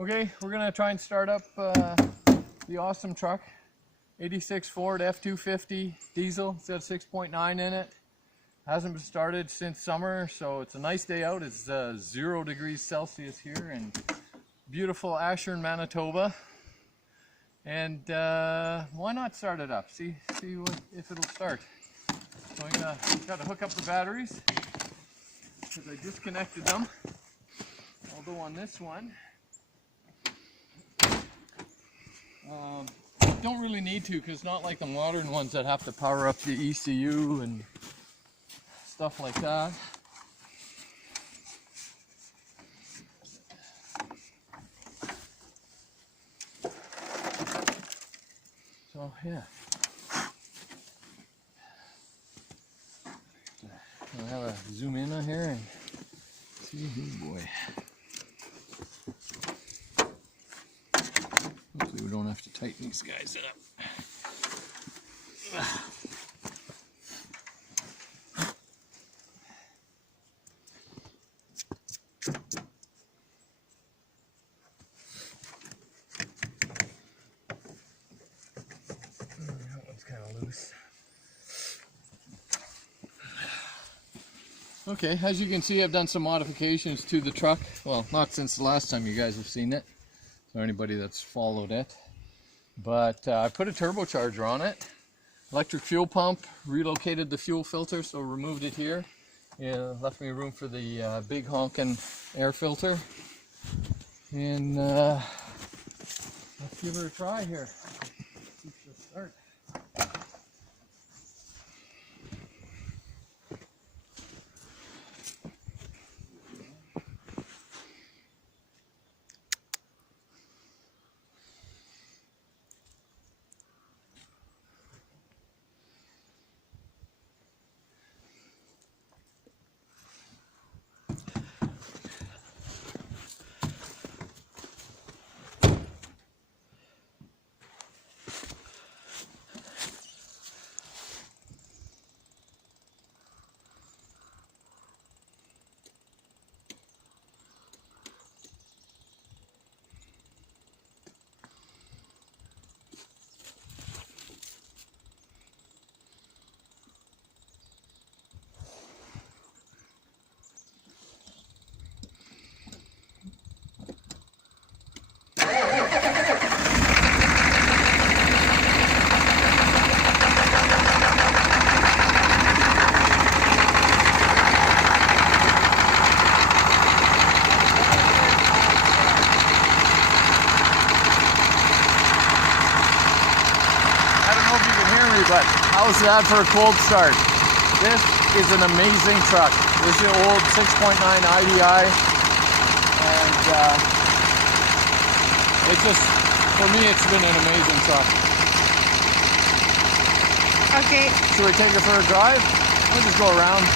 Okay, we're gonna try and start up the awesome truck, 86 Ford F250 diesel. It's got 6.9 in it. Hasn't been started since summer, so it's a nice day out. It's 0 degrees Celsius here in beautiful Ashern, Manitoba. And why not start it up? See if it'll start. So I'm gonna try to hook up the batteries because I disconnected them. Although on this one, don't really need to, because not like the modern ones that have to power up the ECU and stuff like that. So yeah, I'll have a zoom in on here and see. Oh boy. Hopefully we don't have to tighten these guys up. That one's kind of loose. Okay, as you can see, I've done some modifications to the truck. Well, not since the last time you guys have seen it, or anybody that's followed it. But I put a turbocharger on it, electric fuel pump, relocated the fuel filter, so removed it here. Yeah, left me room for the big honking air filter. And let's give her a try here. See if she'll start. But how's that for a cold start? This is an amazing truck. This is an old 6.9 IDI, and it just, for me, it's been an amazing truck. Okay. Should we take it for a drive? We'll just go around.